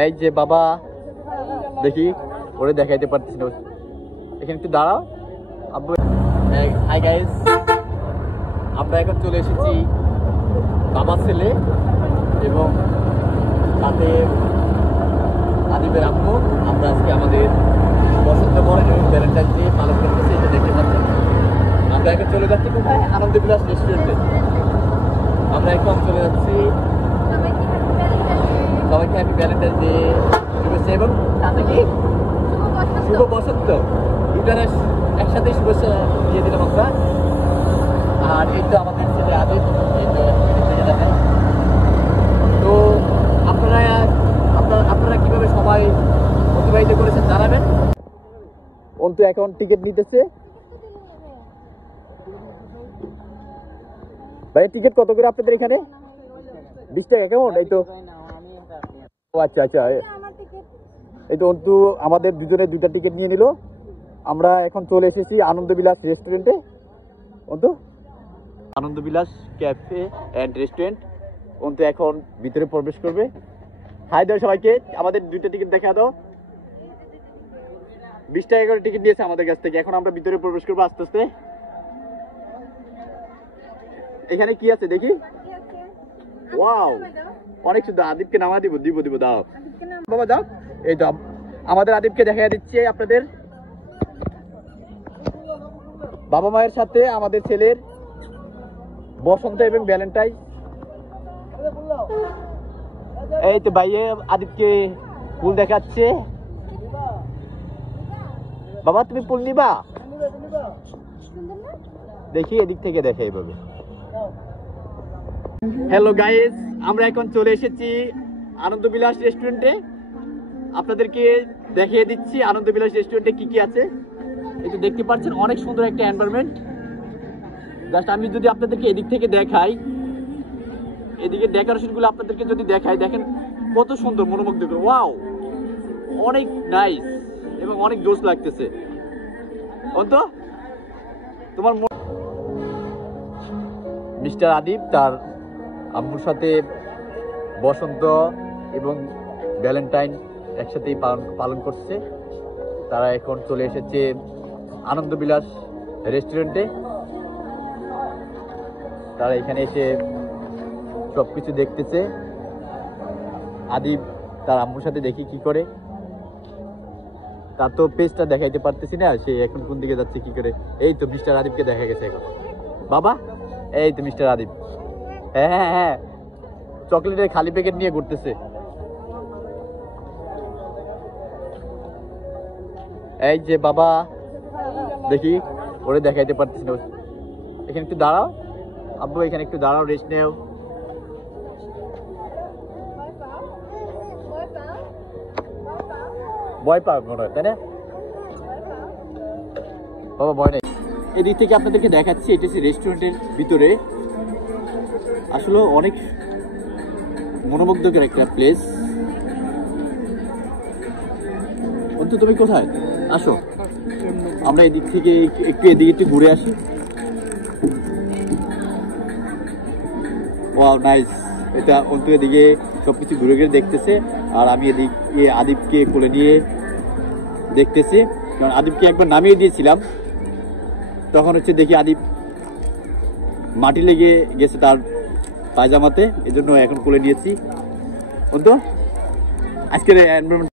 এই যে বাবা, দেখি ওরে দেখাইতে পারতেছি না, এখানে একটু দাঁড়াও আব্বু। হাই গাইস, আমরা এখন চলে এসেছি বাবা ছেলে এবং সাথে আদিবের আম্মু। আমরা আজকে আমাদের বসন্ত বরণ এবং ভ্যালেন্টাইন ডে পালন করতেছি, এটা দেখতে পাচ্ছেন। আমরা এখন চলে যাচ্ছি কোথায়? আনন্দ বিলাস রেস্টুরেন্টে। আমরা এখন চলে যাচ্ছি। সবাইকে হ্যাপি ভ্যালেন্টাইন ডে শুভেচ্ছা এবং সাথে কি শুভ বসন্ত, দুটারে একসাথে শুভেচ্ছা দিয়ে দিলাম আমরা। আর এই তো আমাদের ছেলে আদিব, এই তো দেখেন। তো আপনারা কিভাবে সবাই অতিবাহিত করেছেন জানাবেন। অন্তু এখন টিকিট নিতেছে। ভাই টিকিট কত করে আপনাদের এখানে? 20 টাকা কেমন? এই তো আচ্ছা আচ্ছা, এই তো অন্তু আমাদের দুজনে দুটা টিকিট নিয়ে নিল। আমরা এখন চলে এসেছি আনন্দ বিলাস রেস্টুরেন্টে। অন্তু আনন্দ বিলাস ক্যাফে অ্যান্ড রেস্টুরেন্ট। অন্তু এখন ভিতরে প্রবেশ করবে। হাই দাও সবাইকে, আমাদের দুইটা টিকিট দেখা দাও। 20 টাকা করে টিকিট নিয়েছে আমাদের কাছ থেকে। এখন আমরা ভিতরে প্রবেশ করবো আস্তে আস্তে। এখানে কি আছে দেখি। ওয়াও, অনেক সুন্দর। আদিবকে নামা দিব দিব দিব দাও বাবা, দাও। এই তো আমাদের আদিবকে দেখা দিচ্ছে আপনাদের। বাবা মায়ের সাথে আমাদের ছেলের বসন্ত এবং ভ্যালেন্টাইন। এই তো ভাইয়ে আদিবকে ফুল দেখাচ্ছে। বাবা তুমি ফুল নিবা? দেখি এদিক থেকে দেখে এইভাবে। হ্যালো গাইস, আমরা এখন চলে এসেছি আনন্দ বিলাস রেস্টুরেন্টে। আপনাদেরকে দেখিয়ে দিচ্ছি আনন্দ বিলাস রেস্টুরেন্টে কি কি আছে। এই তো দেখতে পাচ্ছেন, অনেক সুন্দর একটা এনভায়রনমেন্ট। জাস্ট আমি যদি আপনাদেরকে এদিক থেকে দেখাই, এদিকে ডেকোরেশন গুলো আপনাদেরকে যদি দেখাই, দেখেন কত সুন্দর, মনোমুগ্ধকর। ওয়াও, অনেক নাইস এবং অনেক জোশ লাগতেছে। অন্ত তোমার মিস্টার আদিব তার আম্মুর সাথে বসন্ত এবং ভ্যালেন্টাইন একসাথেই পালন করছে। তারা এখন চলে এসেছে আনন্দ বিলাস রেস্টুরেন্টে। তারা এখানে এসে সবকিছু দেখতেছে। আদিব তার আম্মুর সাথে দেখি কি করে। তার তো পেজটা দেখাইতে পারতেছি না, সে এখন কোন দিকে যাচ্ছে কি করে। এই তো মিস্টার আদিবকে দেখা গেছে এখন। বাবা এই তো মিস্টার আদিব, হ্যাঁ হ্যাঁ হ্যাঁ, চকলেটের খালি প্যাকেট নিয়ে ঘুরতেছে। এই যে বাবা, দেখি ওরে দেখাইতে পারতেছি না, এখানে একটু দাঁড়াও আব্বু, এখানে একটু দাঁড়াও, রেস্ট নেও। ভয় পাও মনে হয়, তাই না বাবা? ভয় নেই। এদিক থেকে আপনাদেরকে দেখাচ্ছি, এটা হচ্ছে রেস্টুরেন্টের ভিতরে। আসলে অনেক মনোমুগ্ধকর একটা প্লেস। অন্তু তুমি কোথায়? আসো, আমরা এদিক থেকে এদিকে একটু ঘুরে আসি। Wow nice. এটা অন্তু এদিকে সবকিছু ঘুরে ঘুরে দেখতেছে, আর আমি এদিকে আদিবকে কোলে নিয়ে দেখতেছি। কারণ আদিবকে একবার নামিয়ে দিয়েছিলাম, তখন হচ্ছে দেখি আদিব মাটি লেগে গেছে তার পায়জামাতে, এজন্য এখন কোলে নিয়েছি। অন্তু আজকের